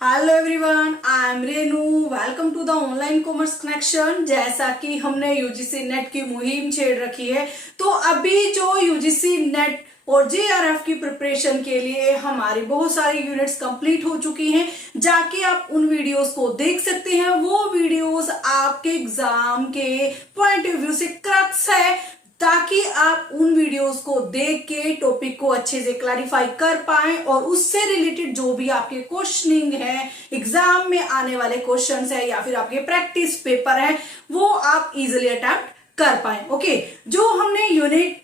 Hello everyone, I am Renu. Welcome to the online commerce connection. जैसा कि हमने UGC net की मुहिम छेड़ रखी है, तो अभी जो यूजीसी नेट और जेआरएफ की प्रिपरेशन के लिए हमारी बहुत सारी यूनिट्स कंप्लीट हो चुकी हैं। जाके आप उन वीडियोस को देख सकते हैं। वो वीडियोस आपके एग्जाम के पॉइंट ऑफ व्यू से क्रक्स है, ताकि आप उन वीडियोस को देख के टॉपिक को अच्छे से क्लैरिफाई कर पाएं और उससे रिलेटेड जो भी आपके क्वेश्चनिंग है, एग्जाम में आने वाले क्वेश्चंस है या फिर आपके प्रैक्टिस पेपर है, वो आप इजीली अटेम्प्ट कर पाएं। ओके, जो हमने यूनिट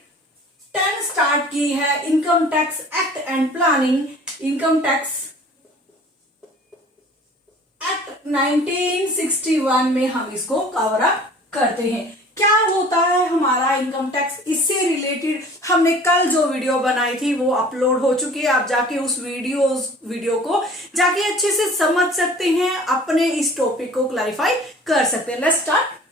10 स्टार्ट की है, income tax act and planning, income tax act 1961 में हम इसको कवर अप करते हैं। क्या होता है हमारा इनकम टैक्स, इससे रिलेटेड हमने कल जो वीडियो बनाई थी वो अपलोड हो चुकी है। आप जाके उस वीडियो को जाके अच्छे से समझ सकते हैं, अपने इस टॉपिक को क्लैरिफाई कर सकते हैं। Let's start.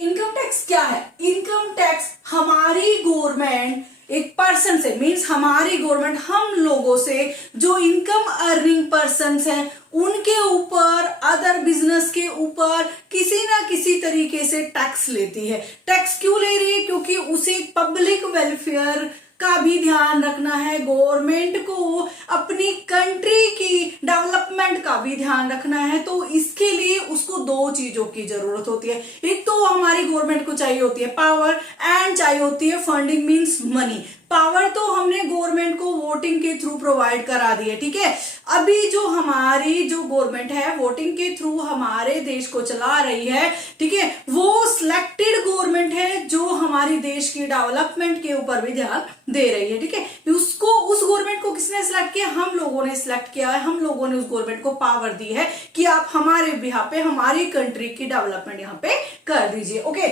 इनकम टैक्स क्या है? इनकम टैक्स हमारी गवर्नमेंट एक पर्सन से, मीन्स हमारी गवर्नमेंट हम लोगों से जो इनकम अर्निंग पर्सन हैं उनके ऊपर, अदर बिजनेस के ऊपर किसी ना किसी तरीके से टैक्स लेती है। टैक्स क्यों ले रही है? क्योंकि उसे पब्लिक वेलफेयर का भी ध्यान रखना है, गवर्नमेंट को अपनी कंट्री की डेवलपमेंट का भी ध्यान रखना है। तो इसके लिए उसको दो चीजों की जरूरत होती है। एक तो हमारी गवर्नमेंट को चाहिए होती है पावर, एंड चाहिए होती है फंडिंग, मींस मनी। पावर तो हमने गवर्नमेंट को वोटिंग के थ्रू प्रोवाइड करा दी है, ठीक है। अभी जो हमारी जो गवर्नमेंट है वोटिंग के थ्रू हमारे देश को चला रही है, ठीक है, वो सिलेक्टेड गवर्नमेंट है जो हमारी देश की डेवलपमेंट के ऊपर भी ध्यान दे रही है, ठीक है। उसको, उस गवर्नमेंट को किसने सिलेक्ट किया? हम लोगों ने सिलेक्ट किया है। हम लोगों ने उस गवर्नमेंट को पावर दी है कि आप हमारे बिहाफ पे हमारी कंट्री की डेवलपमेंट यहाँ पे कर दीजिए। ओके,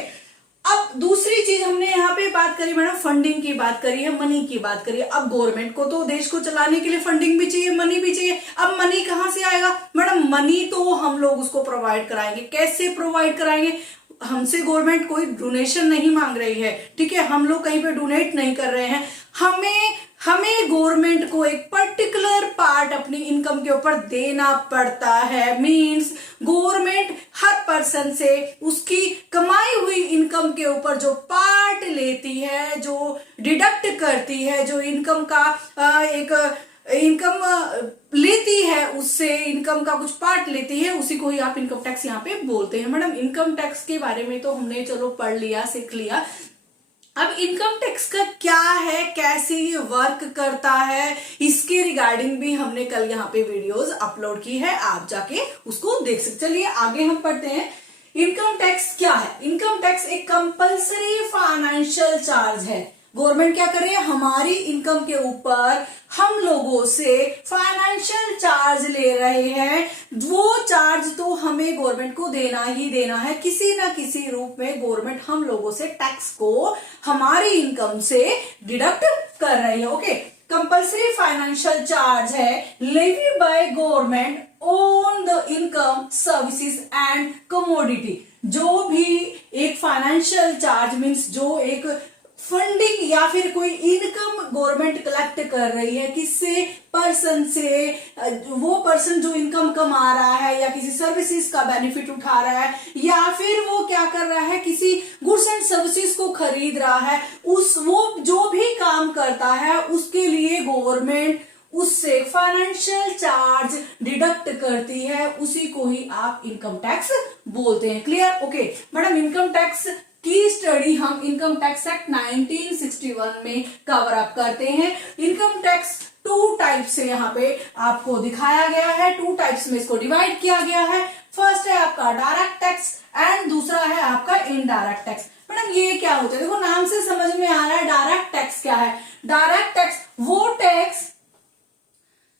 अब दूसरी चीज हमने यहाँ पे बात करी मैडम, फंडिंग की बात करी है, मनी की बात करी है। अब गवर्नमेंट को तो देश को चलाने के लिए फंडिंग भी चाहिए, मनी भी चाहिए। अब मनी कहाँ से आएगा? मैडम मनी तो हम लोग उसको प्रोवाइड कराएंगे। कैसे प्रोवाइड कराएंगे? हमसे गवर्नमेंट कोई डोनेशन नहीं मांग रही है, ठीक है, हम लोग कहीं पे डोनेट नहीं कर रहे हैं। हमें गवर्नमेंट को एक पर्टिकुलर पार्ट अपनी इनकम के ऊपर देना पड़ता है। मींस गवर्नमेंट हर पर्सन से उसकी कमाई हुई इनकम के ऊपर जो पार्ट लेती है, जो डिडक्ट करती है, जो इनकम का एक इनकम लेती है, उससे इनकम का कुछ पार्ट लेती है, उसी को ही आप इनकम टैक्स यहाँ पे बोलते हैं। मैडम इनकम टैक्स के बारे में तो हमने चलो पढ़ लिया, सीख लिया। अब इनकम टैक्स का क्या है, कैसे ये वर्क करता है, इसके रिगार्डिंग भी हमने कल यहाँ पे वीडियोस अपलोड की है, आप जाके उसको देख सकते। चलिए आगे हम पढ़ते हैं। इनकम टैक्स क्या है? इनकम टैक्स एक कंपल्सरी फाइनेंशियल चार्ज है। गवर्नमेंट क्या कर रही है? हमारी इनकम के ऊपर हम लोगों से फाइनेंशियल चार्ज ले रहे हैं। वो चार्ज तो हमें गवर्नमेंट को देना ही देना है। किसी ना किसी रूप में गवर्नमेंट हम लोगों से टैक्स को हमारी इनकम से डिडक्ट कर रही है। ओके, कंपल्सरी फाइनेंशियल चार्ज है levy by government on the income, services and commodity. जो भी एक फाइनेंशियल चार्ज मीन्स जो एक फंडिंग या फिर कोई इनकम गवर्नमेंट कलेक्ट कर रही है किससे? पर्सन से। वो पर्सन जो इनकम कमा रहा है या किसी सर्विसेज का बेनिफिट उठा रहा है या फिर वो क्या कर रहा है, किसी गुड्स एंड सर्विसेज को खरीद रहा है, वो जो भी काम करता है उसके लिए गवर्नमेंट उससे फाइनेंशियल चार्ज डिडक्ट करती है, उसी को ही आप इनकम टैक्स बोलते हैं। Clear? Okay madam, income tax की स्टडी हम इनकम टैक्स एक्ट 1961 में कवर अप करते हैं। इनकम टैक्स टू टाइप से यहाँ पे आपको दिखाया गया है, टू टाइप्स में इसको डिवाइड किया गया है। फर्स्ट है आपका डायरेक्ट टैक्स एंड दूसरा है आपका इनडायरेक्ट टैक्स। मैडम ये क्या होता है? देखो नाम से समझ में आ रहा है। डायरेक्ट टैक्स क्या है? डायरेक्ट टैक्स वो टैक्स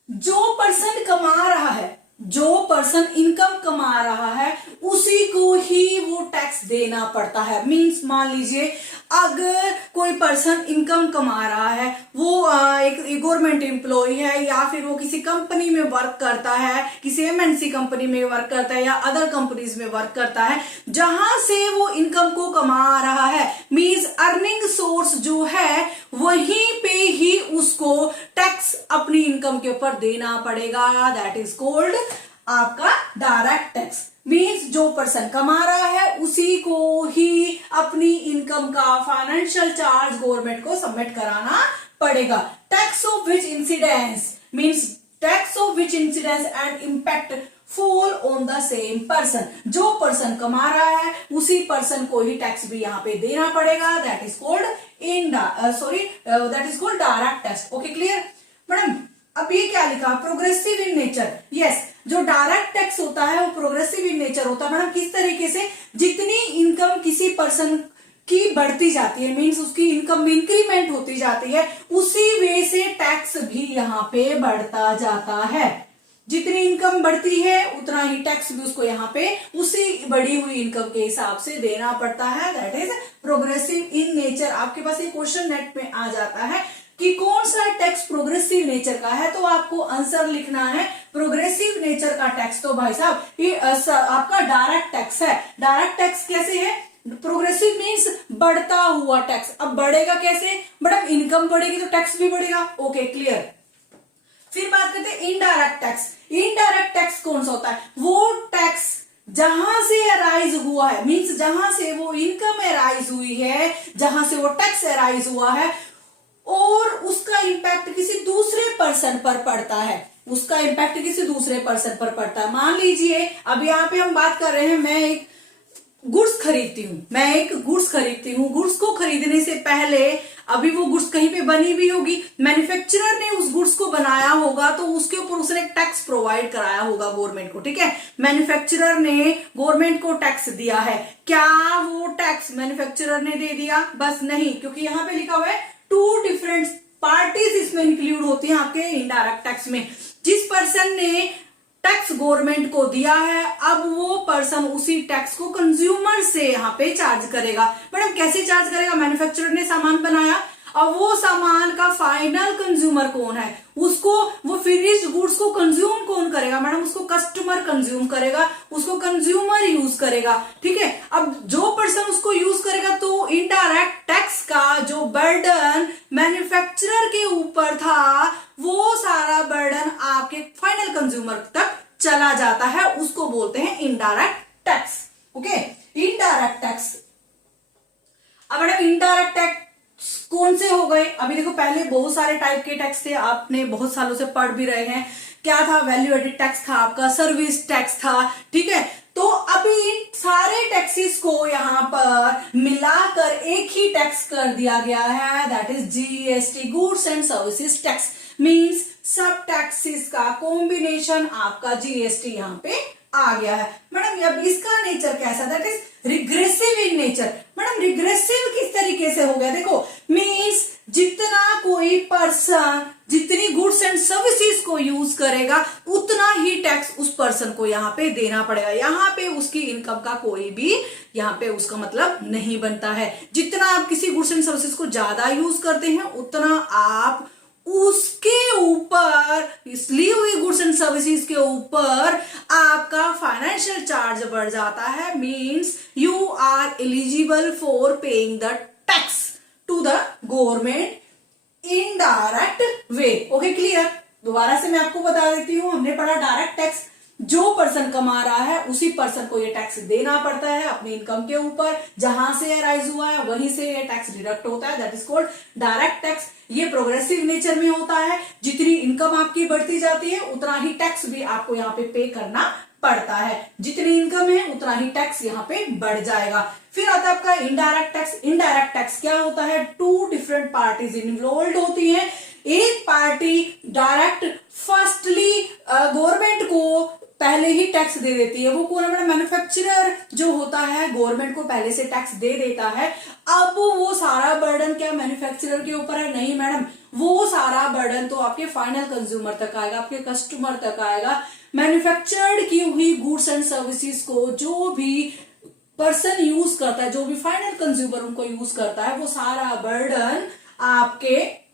जो पर्सन कमा रहा है, जो पर्सन इनकम कमा रहा है उसी को ही वो टैक्स देना पड़ता है। मींस मान लीजिए अगर कोई पर्सन इनकम कमा रहा है, वो एक गवर्नमेंट एम्प्लॉय है या फिर वो किसी कंपनी में वर्क करता है, किसी एमएनसी कंपनी में वर्क करता है या अदर कंपनीज में वर्क करता है, जहां से वो इनकम को कमा रहा है, मींस अर्निंग सोर्स जो है वहीं पे ही उसको टैक्स अपनी इनकम के ऊपर देना पड़ेगा। दैट इज कॉल्ड आपका डायरेक्ट टैक्स। मीन्स जो पर्सन कमा रहा है उसी को ही अपनी इनकम का फाइनेंशियल चार्ज गवर्नमेंट को सबमिट कराना पड़ेगा। Tax of which incidence means tax of which incidence and impact fall on the same person. जो पर्सन कमा रहा है उसी पर्सन को ही टैक्स भी यहाँ पे देना पड़ेगा। That is called that is called direct tax. Okay, clear madam? अब ये क्या लिखा? Progressive in nature. यस, जो डायरेक्ट टैक्स होता है वो प्रोग्रेसिव इन नेचर होता है। मैडम किस तरीके से? जितनी इनकम किसी पर्सन की बढ़ती जाती है, मीन्स उसकी इनकम में इंक्रीमेंट होती जाती है, उसी वे से टैक्स भी यहाँ पे बढ़ता जाता है। जितनी इनकम बढ़ती है उतना ही टैक्स भी उसको यहाँ पे उसी बढ़ी हुई इनकम के हिसाब से देना पड़ता है। That is progressive in nature. आपके पास एक क्वेश्चन नेट में आ जाता है कि कौन सा टैक्स प्रोग्रेसिव नेचर का है, तो आपको आंसर लिखना है प्रोग्रेसिव नेचर का टैक्स। तो भाई साहब ये आपका डायरेक्ट टैक्स है। डायरेक्ट टैक्स कैसे है? प्रोग्रेसिव मीन्स बढ़ता हुआ टैक्स। अब बढ़ेगा कैसे? मैडम इनकम बढ़ेगी तो टैक्स भी बढ़ेगा। Okay, clear. फिर बात करते हैं इनडायरेक्ट टैक्स। इनडायरेक्ट टैक्स कौन सा होता है? वो टैक्स जहां से अराइज हुआ है, मीन्स जहां से वो इनकम अराइज हुई है, जहां से वो टैक्स अराइज हुआ है और उसका इंपैक्ट किसी दूसरे पर्सन पर पड़ता है। उसका इंपैक्ट किसी दूसरे पर्सन पर पड़ता है। मान लीजिए अब यहाँ पे हम बात कर रहे हैं, मैं एक गुड्स खरीदती हूँ। गुड्स को खरीदने से पहले अभी वो गुड्स कहीं पे बनी भी होगी, मैन्युफैक्चरर ने उस गुड्स को बनाया होगा तो उसके ऊपर उसने एक टैक्स प्रोवाइड कराया होगा गवर्नमेंट को। ठीक है, मैन्युफैक्चरर ने गवर्नमेंट को टैक्स दिया है। क्या वो टैक्स मैन्युफैक्चरर ने दे दिया? बस नहीं, क्योंकि यहाँ पे लिखा हुआ है टू डिफरेंट पार्टीज इसमें इंक्लूड होती हैं आपके इनडायरेक्ट टैक्स में। जिस पर्सन ने टैक्स गवर्नमेंट को दिया है, अब वो पर्सन उसी टैक्स को कंज्यूमर से यहाँ पे चार्ज करेगा। मैडम कैसे चार्ज करेगा? मैन्युफैक्चरर ने सामान बनाया, अब वो सामान का फाइनल कंज्यूमर कौन है? उसको वो फिनिश्ड गुड्स को कंज्यूम कौन करेगा? मैडम उसको कस्टमर कंज्यूम करेगा, उसको कंज्यूमर यूज करेगा। ठीक है, अब जो पर्सन उसको यूज करेगा तो इनडायरेक्ट टैक्स का जो बर्डन मैन्युफैक्चरर के ऊपर था वो सारा बर्डन आपके फाइनल कंज्यूमर तक चला जाता है, उसको बोलते हैं indirect tax. Okay, indirect tax. अब मैडम इनडायरेक्ट टैक्स कौन से हो गए? अभी देखो पहले बहुत सारे टाइप के टैक्स थे, आपने बहुत सालों से पढ़ भी रहे हैं। क्या था? वैल्यू एडेड टैक्स था आपका, सर्विस टैक्स था। ठीक है, तो अभी इन सारे टैक्सेस को यहाँ पर मिलाकर एक ही टैक्स कर दिया गया है। That is GST, goods and services tax. Means सब टैक्सेस का कॉम्बिनेशन आपका जीएसटी यहाँ पे आ गया है। मैडम अब इसका नेचर कैसा? That is regressive in nature. Madam regressive किस तरीके से हो गया? देखो, मीन्स जितना कोई पर्सन जितनी गुड्स एंड सर्विसेज को यूज करेगा उतना ही टैक्स उस पर्सन को यहाँ पे देना पड़ेगा। यहाँ पे उसकी इनकम का कोई भी यहाँ पे उसका मतलब नहीं बनता है। जितना आप किसी गुड्स एंड सर्विसेज को ज्यादा यूज करते हैं उतना आप उसके ऊपर, इसलिए हुई गुड्स एंड सर्विसेज के ऊपर आपका फाइनेंशियल चार्ज बढ़ जाता है। Means you are eligible for paying the tax to the government in direct way. Okay, clear? दोबारा से मैं आपको बता देती हूं, हमने पढ़ा डायरेक्ट टैक्स। जो पर्सन कमा रहा है उसी पर्सन को ये टैक्स देना पड़ता है अपनी इनकम के ऊपर, जहां से अराइज हुआ है वहीं से ये टैक्स डिडक्ट होता है। That is called direct tax. ये प्रोग्रेसिव नेचर में होता है। जितनी इनकम आपकी बढ़ती जाती है उतना ही टैक्स भी आपको यहाँ पे करना पड़ता है। जितनी इनकम है उतना ही टैक्स यहाँ पे बढ़ जाएगा। फिर आता है आपका इनडायरेक्ट टैक्स। इनडायरेक्ट टैक्स क्या होता है? टू डिफरेंट पार्टीज इन्वॉल्व होती हैं। एक पार्टी डायरेक्ट फर्स्टली गवर्नमेंट को पहले ही टैक्स दे देती है। वो कौन है मैडम? मैन्युफैक्चरर जो होता है गवर्नमेंट को पहले से टैक्स दे देता है। अब वो सारा बर्डन क्या मैन्युफैक्चरर के ऊपर है? नहीं मैडम, वो सारा बर्डन तो आपके फाइनल कंज्यूमर तक आएगा, आपके कस्टमर तक आएगा। मैन्युफैक्चर्ड की हुई गुड्स एंड सर्विसेज को जो भी पर्सन यूज करता है, जो भी फाइनल कंज्यूमर उनको यूज करता है, वो सारा बर्डन आपके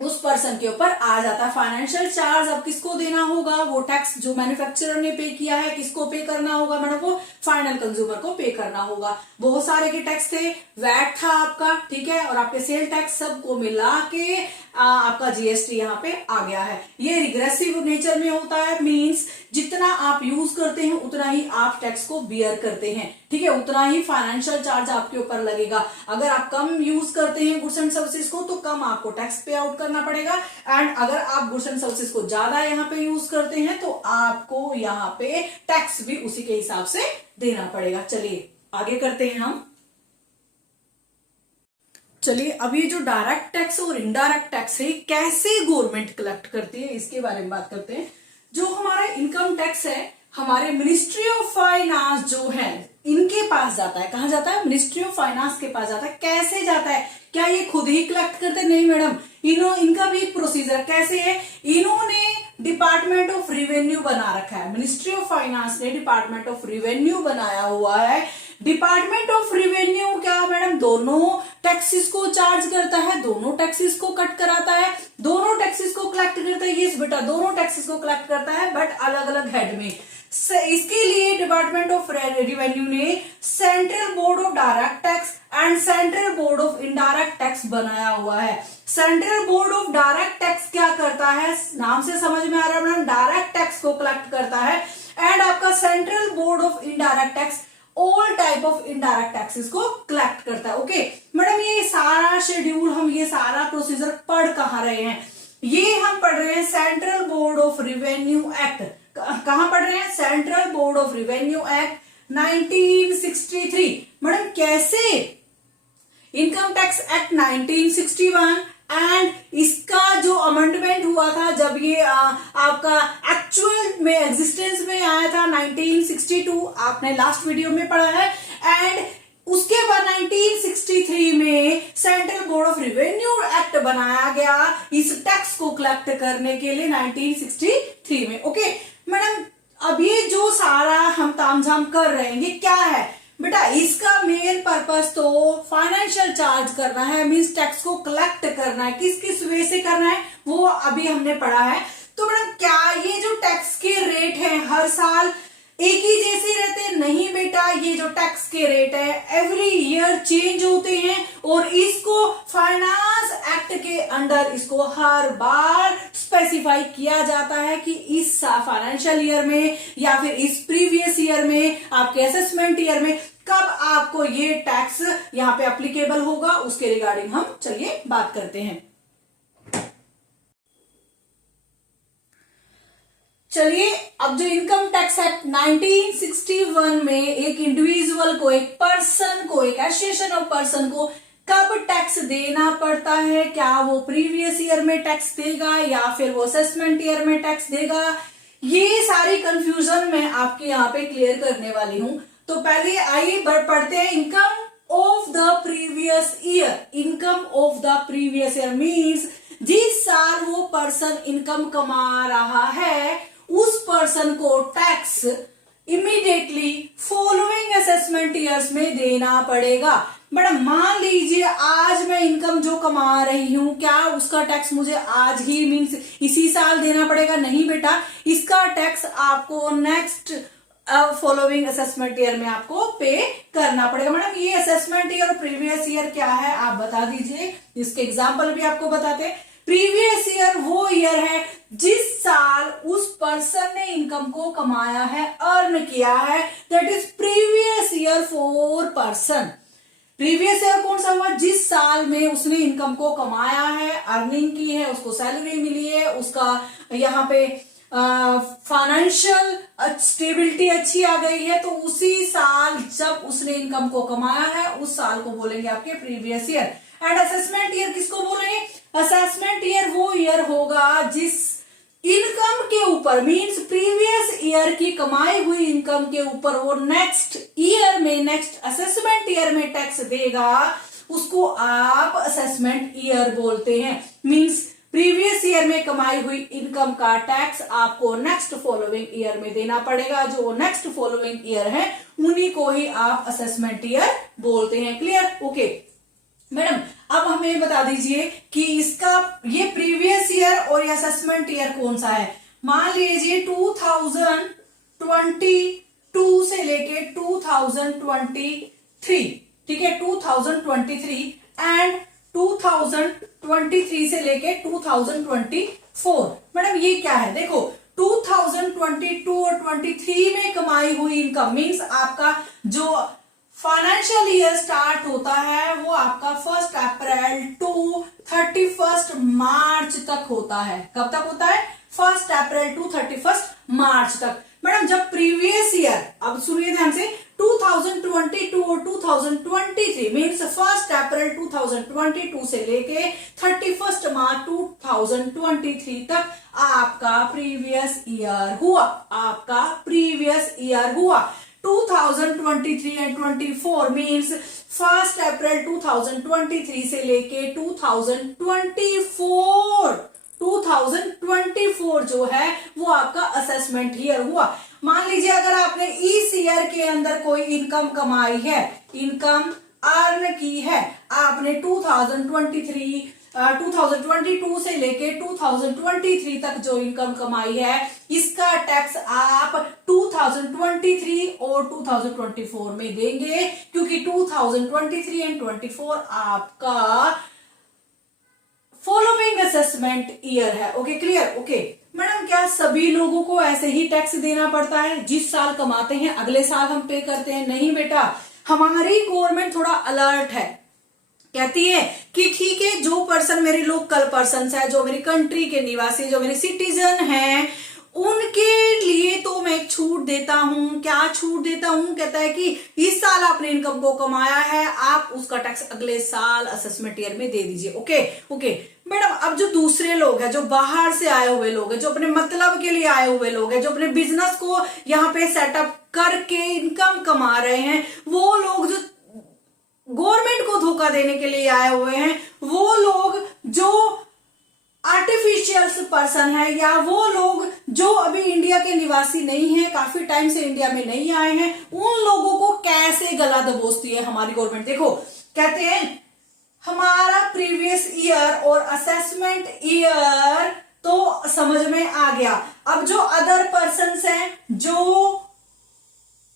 उस पर्सन के ऊपर आ जाता है। फाइनेंशियल चार्ज अब किसको देना होगा, वो टैक्स जो मैन्युफैक्चरर ने पे किया है किसको पे करना होगा मैडम, वो फाइनल कंज्यूमर को पे करना होगा। बहुत सारे के टैक्स थे, वैट था आपका, ठीक है, और आपके सेल टैक्स, सबको मिला के आपका जीएसटी यहाँ पे आ गया है। ये रिग्रेसिव नेचर में होता है, मींस जितना आप यूज करते हैं उतना ही आप टैक्स को बियर करते हैं, ठीक है, उतना ही फाइनेंशियल चार्ज आपके ऊपर लगेगा। अगर आप कम यूज करते हैं गुड्स एंड सर्विसेज को तो कम आपको टैक्स पे आउट करना पड़ेगा, एंड अगर आप गुड्स एंड सर्विसेज को ज्यादा यहाँ पे यूज करते हैं तो आपको यहाँ पे टैक्स भी उसी के हिसाब से देना पड़ेगा। चलिए आगे करते हैं हम। चलिए अब ये जो डायरेक्ट टैक्स और इनडायरेक्ट टैक्स है कैसे गवर्नमेंट कलेक्ट करती है इसके बारे में बात करते हैं। जो हमारा इनकम टैक्स है हमारे मिनिस्ट्री ऑफ फाइनेंस जो है इनके पास जाता है। कहाँ जाता है, मिनिस्ट्री ऑफ फाइनेंस के पास जाता है। कैसे जाता है, क्या ये खुद ही कलेक्ट करते, नहीं मैडम, इनका भी एक प्रोसीजर कैसे है, इन्होंने डिपार्टमेंट ऑफ रिवेन्यू बना रखा है। मिनिस्ट्री ऑफ फाइनेंस ने डिपार्टमेंट ऑफ रिवेन्यू बनाया हुआ है। डिपार्टमेंट ऑफ रिवेन्यू क्या मैडम, दोनों टैक्सेस को चार्ज करता है, दोनों टैक्सेस को कट कराता है, दोनों टैक्सेस को कलेक्ट करता है। यस बेटा, दोनों टैक्सेस को कलेक्ट करता है बट अलग अलग हेड में। इसके लिए डिपार्टमेंट ऑफ रेवेन्यू ने central board of direct tax and central board of indirect tax बनाया हुआ है। Central board of direct tax क्या करता है, नाम से समझ में आ रहा है मैडम, डायरेक्ट टैक्स को कलेक्ट करता है, एंड आपका central board of indirect tax all type of indirect taxes को कलेक्ट करता है। ओके मैडम, ये सारा शेड्यूल, हम ये सारा प्रोसीजर पढ़ कहाँ रहे हैं, ये हम पढ़ रहे हैं central board of revenue act. कहां पढ़ रहे हैं, central board of revenue act 1963। Madam कैसे, इनकम टैक्स एक्ट 1961 एंड इसका जो अमेंडमेंट हुआ था जब ये आपका एक्चुअल में एग्जिस्टेंस में आया था 1962, आपने लास्ट वीडियो में पढ़ा है, एंड उसके बाद 1963 में central board of revenue act बनाया गया इस टैक्स को कलेक्ट करने के लिए 1963 में। ओके मैडम, अब ये जो सारा हम तामझाम कर रहे हैं ये क्या है बेटा, इसका मेन पर्पस तो फाइनेंशियल चार्ज करना है, मींस टैक्स को कलेक्ट करना है। किस किस वे से करना है वो अभी हमने पढ़ा है। तो मैडम क्या ये जो टैक्स के रेट है हर साल एक ही जैसे रहते हैं, नहीं बेटा, ये जो टैक्स के रेट है एवरी ईयर चेंज होते हैं, और इसको फाइनेंस एक्ट के अंडर इसको हर बार स्पेसिफाई किया जाता है कि इस फाइनेंशियल ईयर में या फिर इस प्रीवियस ईयर में, आपके असेसमेंट ईयर में कब आपको ये टैक्स यहाँ पे अप्लीकेबल होगा, उसके रिगार्डिंग हम चलिए बात करते हैं। चलिए अब जो इनकम टैक्स एक्ट 1961 में एक इंडिविजुअल को, एक पर्सन को, एक एसोसिएशन ऑफ पर्सन को कब टैक्स देना पड़ता है, क्या वो प्रीवियस ईयर में टैक्स देगा या फिर वो असेसमेंट ईयर में टैक्स देगा, ये सारी कंफ्यूजन मैं आपके यहाँ पे क्लियर करने वाली हूं। तो पहले आइए पढ़ते हैं income of the previous year. Income of the previous year means जिस साल वो पर्सन इनकम कमा रहा है उस पर्सन को tax immediately following assessment years में देना पड़ेगा। मैडम मान लीजिए आज मैं इनकम जो कमा रही हूं, क्या उसका टैक्स मुझे आज ही मीन्स इसी साल देना पड़ेगा, नहीं बेटा, इसका टैक्स आपको नेक्स्ट फॉलोइंग असेसमेंट ईयर में आपको पे करना पड़ेगा। मैडम ये असेसमेंट ईयर और प्रीवियस ईयर क्या है आप बता दीजिए, इसके एग्जाम्पल भी आपको बताते हैं। प्रीवियस ईयर वो ईयर है जिस साल उस पर्सन ने इनकम को कमाया है, अर्न किया है, that is previous year for person. Previous year कौन सा हुआ, जिस साल में उसने इनकम को कमाया है, अर्निंग की है, उसको सैलरी मिली है, उसका यहाँ पे फाइनेंशियल स्टेबिलिटी अच्छी आ गई है, तो उसी साल जब उसने इनकम को कमाया है उस साल को बोलेंगे आपके previous year. And assessment year किसको बोलेंगे, असेसमेंट ईयर वो ईयर होगा जिस इनकम के ऊपर मींस प्रीवियस ईयर की कमाई हुई इनकम के ऊपर वो नेक्स्ट ईयर में, नेक्स्ट असेसमेंट ईयर में टैक्स देगा, उसको आप असेसमेंट ईयर बोलते हैं। मींस प्रीवियस ईयर में कमाई हुई इनकम का टैक्स आपको नेक्स्ट फॉलोइंग ईयर में देना पड़ेगा। जो नेक्स्ट फॉलोइंग ईयर है उन्हीं को ही आप असेसमेंट ईयर बोलते हैं। क्लियर? ओके मैडम, अब हमें बता दीजिए कि इसका ये प्रीवियस ईयर और ये असेसमेंट ईयर कौन सा है। मान लीजिए 2022 से लेके 2023, ठीक है, 2023 एंड 2023 से लेके 2024। मैडम ये क्या है? देखो 2022 और 23 में कमाई हुई इनकम मीन्स आपका जो फाइनेंशियल ईयर स्टार्ट होता है वो आपका 1 अप्रैल टू 31 मार्च तक होता है। कब तक होता है? 1 अप्रैल टू 31 मार्च तक। मैडम जब प्रीवियस ईयर, अब सुनिए ध्यान से, 2022 और 2023 मीन्स 1 अप्रैल 2022 से लेके 31 मार्च 2023 तक आपका प्रीवियस ईयर हुआ। आपका प्रीवियस ईयर हुआ 2023 एंड 24 मीन्स 1 अप्रैल 2023 से लेके 2024 जो है वो आपका असेसमेंट ईयर हुआ। मान लीजिए अगर आपने इस ईयर के अंदर कोई इनकम कमाई है, इनकम अर्न की है आपने 2022 से लेके 2023 तक जो इनकम कमाई है, इसका टैक्स आप 2023 और 2024 में देंगे, क्योंकि 2023 एंड 24 आपका फॉलोइंग असेसमेंट ईयर है। Okay clear? ओके मैडम, क्या सभी लोगों को ऐसे ही टैक्स देना पड़ता है? जिस साल कमाते हैं अगले साल हम पे करते हैं? नहीं बेटा, हमारी गवर्नमेंट थोड़ा अलर्ट है, कहती है कि ठीक है जो पर्सन मेरे लोकल पर्सन है, जो मेरी कंट्री के निवासी, जो मेरे सिटीजन हैं, उनके लिए तो मैं एक छूट देता हूं। क्या छूट देता हूं? कहता है कि इस साल आपने इनकम को कमाया है, आप उसका टैक्स अगले साल असेसमेंट ईयर में दे दीजिए। ओके ओके मैडम, अब जो दूसरे लोग हैं, जो बाहर से आए हुए लोग हैं, जो अपने मतलब के लिए आए हुए लोग हैं, जो अपने बिजनेस को यहाँ पे सेटअप करके इनकम कमा रहे हैं, वो लोग जो गवर्नमेंट को धोखा देने के लिए आए हुए हैं, वो लोग जो आर्टिफिशियल पर्सन है, या वो लोग जो अभी इंडिया के निवासी नहीं है, काफी टाइम से इंडिया में नहीं आए हैं, उन लोगों को कैसे गला दबोचती है हमारी गवर्नमेंट। देखो कहते हैं हमारा प्रीवियस ईयर और असेसमेंट ईयर तो समझ में आ गया। अब जो अदर पर्सन्स हैं, जो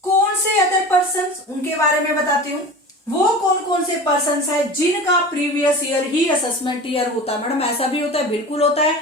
कौन से अदर पर्सन्स, उनके बारे में बताती हूं। वो कौन कौन से पर्सन्स है जिनका प्रीवियस ईयर ही असेसमेंट ईयर होता है? मैडम ऐसा भी होता है? बिल्कुल होता है।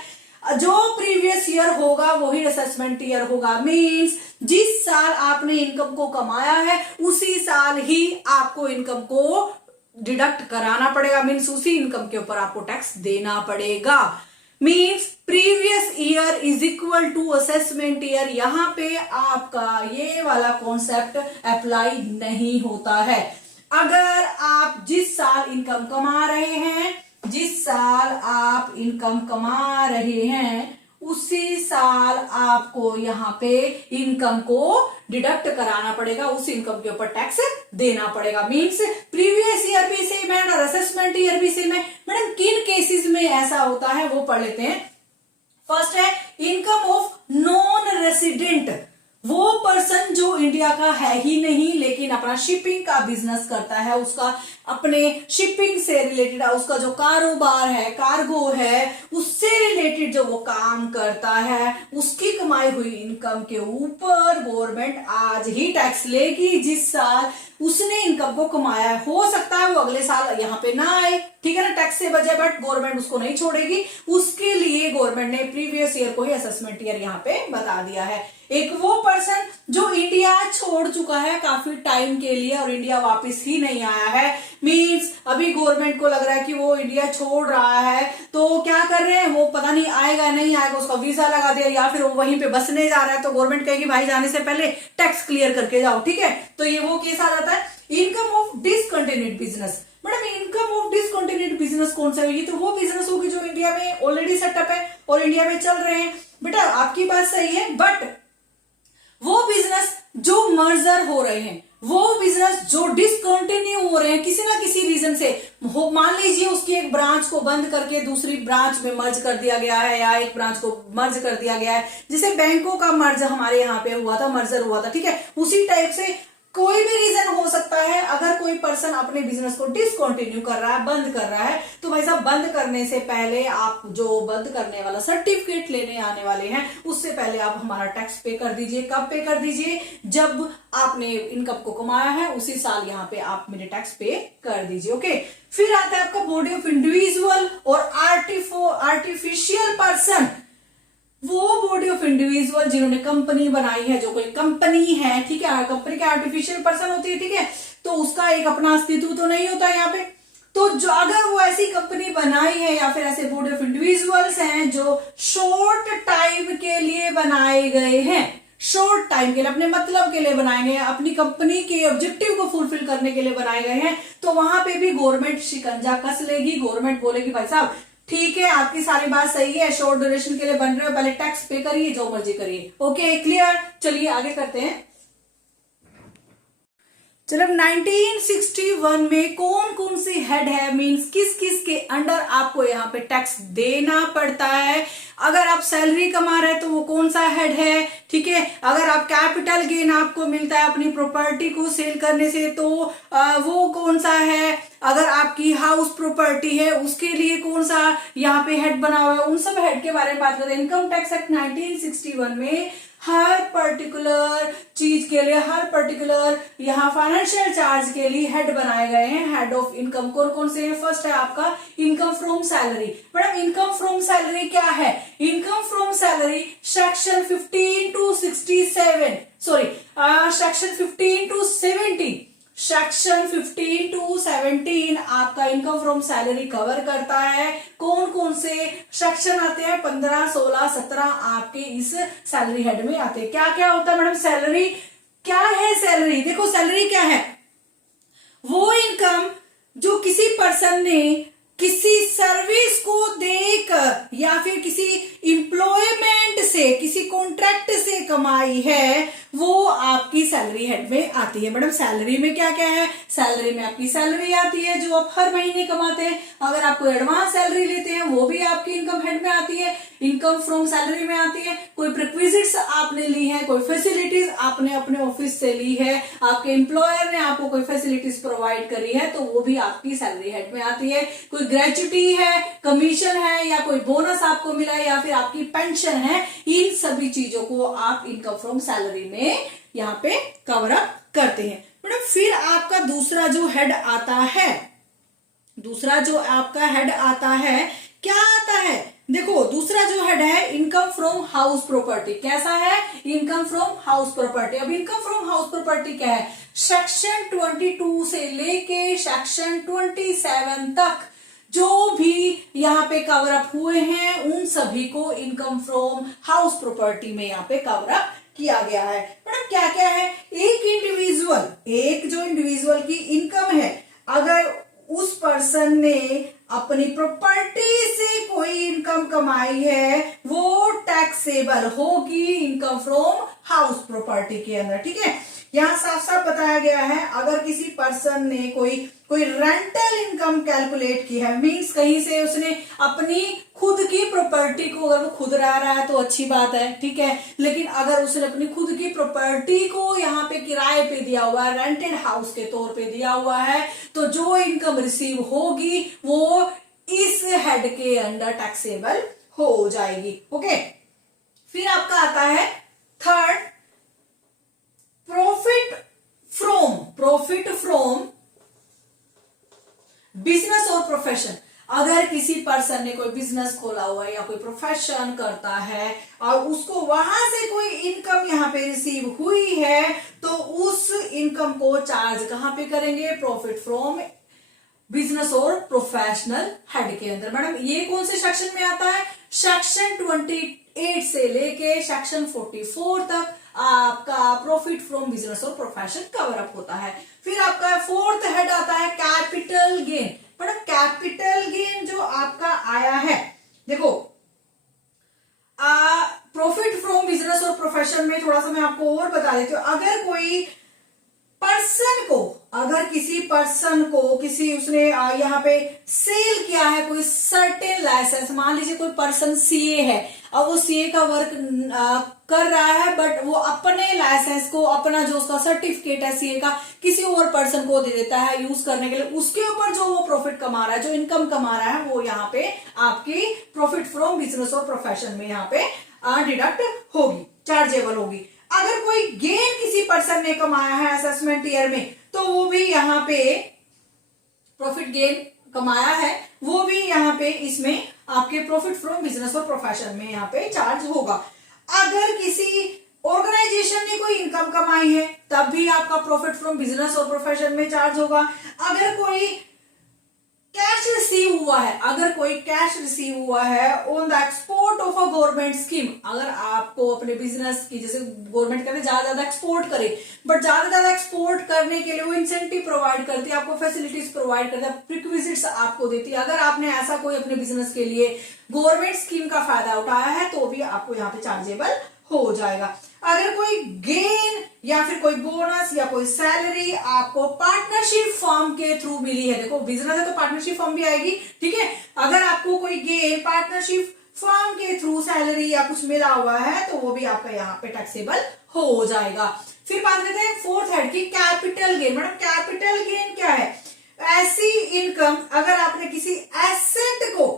जो प्रीवियस ईयर होगा वही असेसमेंट ईयर होगा। मींस जिस साल आपने इनकम को कमाया है उसी साल ही आपको इनकम को डिडक्ट कराना पड़ेगा। मींस उसी इनकम के ऊपर आपको टैक्स देना पड़ेगा। Means previous year is equal to assessment year. यहां पे आपका ये वाला कॉन्सेप्ट अप्लाई नहीं होता है। अगर आप जिस साल इनकम कमा रहे हैं, जिस साल आप इनकम कमा रहे हैं, उसी साल आपको यहाँ पे इनकम को डिडक्ट कराना पड़ेगा, उस इनकम के ऊपर टैक्स देना पड़ेगा। मींस प्रीवियस ईयर भी सेम है और असेसमेंट ईयर भी सेम है। मैडम किन केसेस में ऐसा होता है वो पढ़ लेते हैं। फर्स्ट है इनकम ऑफ नॉन रेसिडेंट। वो पर्सन जो इंडिया का है ही नहीं लेकिन अपना शिपिंग का बिजनेस करता है, उसका अपने शिपिंग से रिलेटेड उसका जो कारोबार है, कार्गो है, उससे रिलेटेड जो वो काम करता है, उसकी कमाई हुई इनकम के ऊपर गवर्नमेंट आज ही टैक्स लेगी जिस साल उसने इनकम को कमाया है। हो सकता है वो अगले साल यहाँ पे ना आए, ठीक है ना, टैक्स से बचे, बट गवर्नमेंट उसको नहीं छोड़ेगी। उसके लिए गवर्नमेंट ने प्रीवियस ईयर को ही असेसमेंट ईयर यहाँ पे बता दिया है। एक वो पर्सन जो इंडिया छोड़ चुका है काफी टाइम के लिए और इंडिया वापस ही नहीं आया है, मींस अभी गवर्नमेंट को लग रहा है कि वो इंडिया छोड़ रहा है, तो क्या कर रहे हैं, वो पता नहीं आएगा नहीं आएगा, उसका वीजा लगा दिया या फिर वो वहीं पे बसने जा रहा है, तो गवर्नमेंट कहेगी भाई जाने से पहले टैक्स क्लियर करके जाओ, ठीक है। तो ये वो केस आ जाता है। Income of discontinued business. Madam income of discontinued business कौन सा है? ये तो वो बिजनेस होगी जो इंडिया में ऑलरेडी सेटअप है और इंडिया में चल रहे हैं। बेटा आपकी बात सही है, बट वो बिजनेस जो मर्जर हो रहे हैं, वो बिजनेस जो डिसकंटिन्यू हो रहे हैं किसी ना किसी रीजन से, हो मान लीजिए उसकी एक ब्रांच को बंद करके दूसरी ब्रांच में मर्ज कर दिया गया है, या एक ब्रांच को मर्ज कर दिया गया है, जैसे बैंकों का मर्ज हमारे यहाँ पे हुआ था, मर्जर हुआ था, ठीक है, उसी टाइप से कोई भी रीजन हो सकता है। अगर कोई पर्सन अपने बिजनेस को डिसकंटिन्यू कर रहा है, बंद कर रहा है, तो भाई साहब बंद करने से पहले आप जो बंद करने वाला सर्टिफिकेट लेने आने वाले हैं, उससे पहले आप हमारा टैक्स पे कर दीजिए। कब पे कर दीजिए? जब आपने इनकम को कमाया है उसी साल यहाँ पे आप मेरे टैक्स पे कर दीजिए। ओके, फिर आता है आपका बॉडी ऑफ इंडिविजुअल और आर्टिफिशियल पर्सन। वो बॉडी ऑफ इंडिविजुअल जिन्होंने कंपनी बनाई है, जो कोई कंपनी है, ठीक है, कंपनी का आर्टिफिशियल पर्सन होती है, ठीक है, तो उसका एक अपना अस्तित्व तो नहीं होता यहाँ पे। तो जो अगर वो ऐसी कंपनी बनाई है या फिर ऐसे बॉडी ऑफ इंडिविजुअल्स हैं जो शॉर्ट टाइम के लिए बनाए गए हैं, शॉर्ट टाइम के लिए, अपने मतलब के लिए बनाए गए हैं, अपनी कंपनी के ऑब्जेक्टिव को फुलफिल करने के लिए बनाए गए हैं, तो वहां पे भी गवर्नमेंट शिकंजा कस लेगी। गवर्नमेंट बोलेगी भाई साहब ठीक है, आपकी सारी बात सही है, शॉर्ट ड्यूरेशन के लिए बन रहे हो, पहले टैक्स पे करिए, जो मर्जी करिए। Okay, clear. चलिए आगे करते हैं। चलो 1961 में कौन कौन सी हेड है, मींस किस किस के अंडर आपको यहाँ पे टैक्स देना पड़ता है। अगर आप सैलरी कमा रहे हैं तो वो कौन सा हेड है, ठीक है। अगर आप कैपिटल गेन आपको मिलता है अपनी प्रॉपर्टी को सेल करने से तो वो कौन सा है। अगर आपकी हाउस प्रॉपर्टी है उसके लिए कौन सा यहाँ पे हेड बना हुआ है, उन सब हेड के बारे में बात करते हैं। इनकम टैक्स एक्ट 1961 में हर पर्टिकुलर चीज के लिए, हर पर्टिकुलर यहाँ फाइनेंशियल चार्ज के लिए हेड बनाए गए हैं। हेड ऑफ इनकम कौन कौन से हैं? फर्स्ट है आपका income from salary. Madam income from salary क्या है? Income from salary section 15 to 67, sorry section 15 to 17, section 15 to 17 आपका इनकम फ्रॉम सैलरी कवर करता है। कौन कौन से सेक्शन आते हैं? 15, 16, 17 आपके इस सैलरी हेड में आते हैं। क्या क्या होता है मैडम सैलरी? क्या है सैलरी? देखो सैलरी क्या है? वो इनकम जो किसी पर्सन ने किसी सर्विस को देकर या फिर किसी एम्प्लॉयमेंट से, किसी कॉन्ट्रैक्ट से कमाई है, वो आपकी सैलरी हेड में आती है। मैडम सैलरी में क्या क्या है? सैलरी में आपकी सैलरी आती है जो आप हर महीने कमाते हैं। अगर आप कोई एडवांस सैलरी लेते हैं वो भी आपकी इनकम हेड में आती है, इनकम फ्रॉम सैलरी में आती है। कोई प्रिक्विजिट्स आपने ली है, कोई फैसिलिटीज आपने अपने ऑफिस से ली है, आपके एम्प्लॉयर ने आपको कोई फैसिलिटीज प्रोवाइड करी है, तो वो भी आपकी सैलरी हेड में आती है। कोई ग्रेच्युटी है, कमीशन है, या कोई बोनस आपको मिला है, या फिर आपकी पेंशन है, इन सभी चीजों को आप इनकम फ्रॉम सैलरी में यहाँ पे कवर अप करते हैं। मैडम फिर आपका दूसरा जो हेड आता है, दूसरा जो आपका हेड आता है क्या आता है? देखो दूसरा जो हेड है इनकम फ्रॉम हाउस प्रॉपर्टी। कैसा है? Income from house property. अब इनकम फ्रॉम हाउस प्रॉपर्टी क्या है? सेक्शन 22 से लेके सेक्शन 27 तक जो भी यहाँ पे कवर अप हुए हैं उन सभी को इनकम फ्रॉम हाउस प्रॉपर्टी में यहाँ पे कवर अप किया गया है। मैडम क्या क्या है? एक इंडिविजुअल, एक जो इंडिविजुअल की इनकम है, अगर उस पर्सन ने अपनी प्रॉपर्टी से कोई इनकम कमाई है वो टैक्सेबल होगी इनकम फ्रॉम हाउस प्रॉपर्टी के अंदर, ठीक है। यहाँ साफ साफ बताया गया है अगर किसी पर्सन ने कोई रेंटल इनकम कैलकुलेट की है, मींस कहीं से उसने अपनी खुद की प्रॉपर्टी को, अगर वो खुद रह रहा है तो अच्छी बात है, ठीक है, लेकिन अगर उसने अपनी खुद की प्रॉपर्टी को यहाँ पे किराए पे दिया हुआ है, रेंटेड हाउस के तौर पे दिया हुआ है, तो जो इनकम रिसीव होगी वो इस हेड के अंडर टैक्सेबल हो जाएगी। ओके, फिर आपका आता है थर्ड प्रॉफिट फ्रॉम बिजनेस और प्रोफेशन। अगर किसी पर्सन ने कोई बिजनेस खोला हुआ है या कोई प्रोफेशन करता है और उसको वहां से कोई इनकम यहाँ पे रिसीव हुई है तो उस इनकम को चार्ज कहां पे करेंगे? प्रॉफिट फ्रॉम बिजनेस और प्रोफेशनल हेड के अंदर। मैडम ये कौन से सेक्शन में आता है? सेक्शन 28 से लेके सेक्शन 44 तक आपका प्रॉफिट फ्रॉम बिजनेस और प्रोफेशन कवर अप होता है। फिर आपका फोर्थ हेड आता है capital gain. Madam capital gain जो आपका आया है, देखो प्रॉफिट फ्रॉम बिजनेस और प्रोफेशन में थोड़ा सा मैं आपको और बता देती हूँ। अगर कोई पर्सन को, अगर किसी पर्सन को उसने यहाँ पे सेल किया है कोई सर्टेन लाइसेंस, मान लीजिए कोई पर्सन सीए है, अब वो सीए का वर्क कर रहा है, बट वो अपने लाइसेंस को, अपना जो उसका सर्टिफिकेट है सीए का, किसी और पर्सन को दे देता है यूज करने के लिए, उसके ऊपर जो वो प्रॉफिट कमा रहा है, जो इनकम कमा रहा है, वो यहाँ पे आपकी प्रॉफिट फ्रॉम बिजनेस और प्रोफेशन में यहाँ पे डिडक्ट होगी, चार्जेबल होगी। अगर कोई गेन किसी पर्सन ने कमाया है असेसमेंट ईयर में, तो वो भी यहाँ पे प्रॉफिट गेन कमाया है, वो भी यहाँ पे इसमें आपके प्रॉफिट फ्रॉम बिजनेस और प्रोफेशन में यहाँ पे चार्ज होगा। अगर किसी ऑर्गेनाइजेशन ने कोई इनकम कमाई है, तब भी आपका प्रॉफिट फ्रॉम बिजनेस और प्रोफेशन में चार्ज होगा। अगर कोई कैश रिसीव हुआ है, अगर कोई कैश रिसीव हुआ है on the export of a government scheme, अगर आपको अपने बिजनेस की, जैसे गवर्नमेंट कहते हैं ज्यादा एक्सपोर्ट करे, बट ज्यादा एक्सपोर्ट करने के लिए वो इंसेंटिव प्रोवाइड करती है, आपको फैसिलिटीज प्रोवाइड करती है, प्रीक्विजिट्स आपको देती है। अगर आपने ऐसा कोई अपने बिजनेस के लिए गवर्नमेंट स्कीम का फायदा उठाया है, तो भी आपको यहाँ पे चार्जेबल हो जाएगा। अगर कोई गेन या फिर कोई बोनस या कोई सैलरी आपको पार्टनरशिप फर्म के थ्रू मिली है, देखो बिजनेस है तो पार्टनरशिप फर्म भी आएगी, ठीक है। अगर आपको कोई गेन पार्टनरशिप फर्म के थ्रू सैलरी या कुछ मिला हुआ है, तो वो भी आपका यहाँ पे टैक्सेबल हो जाएगा। फिर बात करते हैं फोर्थ हेड की, capital gain. Madam capital gain क्या है? ऐसी इनकम अगर आपने किसी एसेट को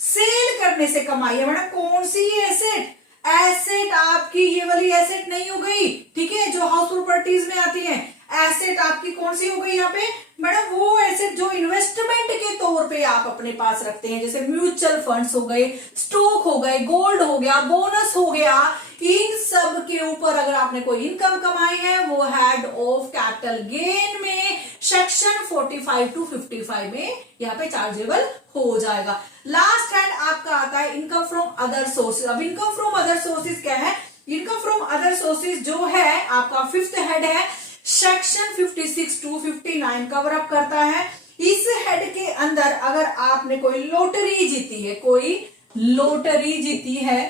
सेल करने से कमाई है। मैडम कौन सी एसेट? एसेट आपकी ये वाली एसेट नहीं हो गई, ठीक है, जो हाउस प्रॉपर्टीज में आती है। एसेट आपकी कौन सी हो गई यहाँ पे? मैडम वो एसेट जो इन्वेस्टमेंट के तौर पे आप अपने पास रखते हैं, जैसे म्यूचुअल फंड्स हो गए, स्टॉक हो गए, गोल्ड हो गया, बोनस हो गया, इन सब के ऊपर अगर आपने कोई इनकम कमाई है, वो हेड ऑफ कैपिटल गेन में सेक्शन 45 to 55 में यहाँ पे चार्जेबल हो जाएगा। लास्ट हेड आपका आता है इनकम फ्रॉम अदर सोर्सेज। अब इनकम फ्रॉम अदर सोर्सेज क्या है? इनकम फ्रॉम अदर सोर्सेज जो है आपका फिफ्थ हेड है, सेक्शन 56 to 59 कवर अप करता है। इस हेड के अंदर अगर आपने कोई लॉटरी जीती है, कोई लॉटरी जीती है,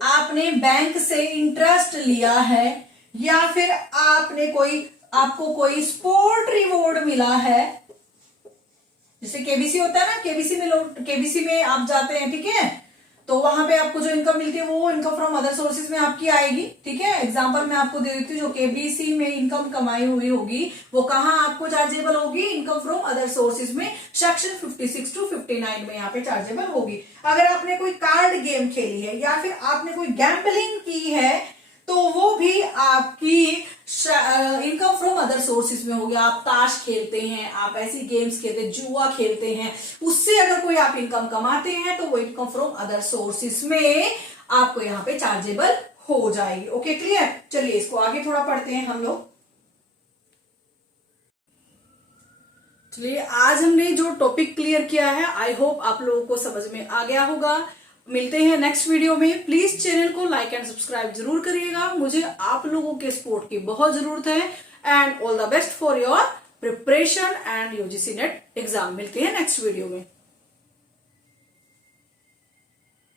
आपने बैंक से इंटरेस्ट लिया है, या फिर आपको कोई स्पोर्ट रिवॉर्ड मिला है, जैसे केबीसी होता है ना, केबीसी में आप जाते हैं, ठीक है, तो वहां पे आपको जो इनकम मिलती है वो इनकम फ्रॉम अदर सोर्सेज में आपकी आएगी, ठीक है। एग्जांपल मैं आपको दे देती हूँ, जो केबीसी में इनकम कमाई हुई होगी वो कहाँ आपको चार्जेबल होगी? इनकम फ्रॉम अदर सोर्सेज में सेक्शन 56 to 59 में यहाँ पे चार्जेबल होगी। अगर आपने कोई कार्ड गेम खेली है या फिर आपने कोई गैम्बलिंग की है, तो वो भी आपकी इनकम फ्रॉम अदर सोर्सेज में होगी। आप ताश खेलते हैं, आप ऐसी गेम्स खेलते हैं, जुआ खेलते हैं, उससे अगर कोई आप इनकम कमाते हैं, तो वो इनकम फ्रॉम अदर सोर्सेज में आपको यहाँ पे चार्जेबल हो जाएगी। Okay, clear? चलिए इसको आगे थोड़ा पढ़ते हैं हम लोग। चलिए आज हमने जो टॉपिक क्लियर किया है, आई होप आप लोगों को समझ में आ गया होगा। मिलते हैं नेक्स्ट वीडियो में। प्लीज चैनल को लाइक एंड सब्सक्राइब जरूर करिएगा, मुझे आप लोगों के सपोर्ट की बहुत जरूरत है। And all the best for your preparation and UGC net exam. मिलते हैं नेक्स्ट वीडियो में।